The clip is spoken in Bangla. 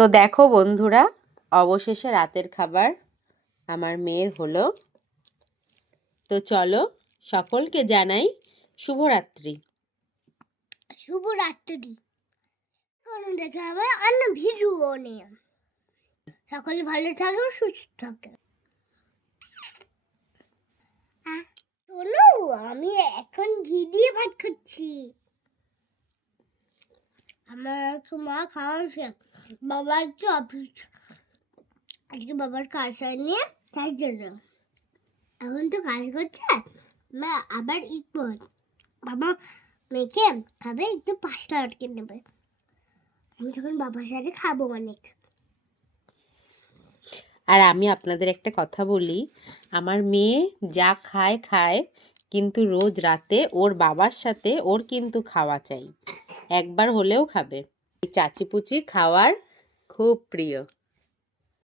তো দেখো বন্ধুরা, অবশেষে রাতের খাবার আমার মেয়ের হলো। তো চলো সকলকে জানাই শুভরাত্রি। শুভরাত্রি। কোন দেখা হবে অন্য ভিডিও নিয়ে। সকলে ভালো থাকো, সুস্থ থাকো। শোনো, আমি এখন ঘি দিয়ে ভাত খাচ্ছি। আমার তো মা খাওয়াছে, বাবার তো অফিস, আজকে বাবার কাজ হয়নি, তাই জন্য এখন তো কাজ করছে। মা আবার একটু বাবা মেয়েকে খাবে, একটু পাস্তা আটকে নেবে। আমি তখন বাবার সাথে খাবো অনেক। আর আমি আপনাদের একটা কথা বলি, আমার মেয়ে যা খায় খায়, কিন্তু রোজ রাতে ওর বাবার সাথে ওর কিন্তু খাওয়া চাই, একবার হলেও খাবে। চাচি পুচি খাওয়ার খুব প্রিয়।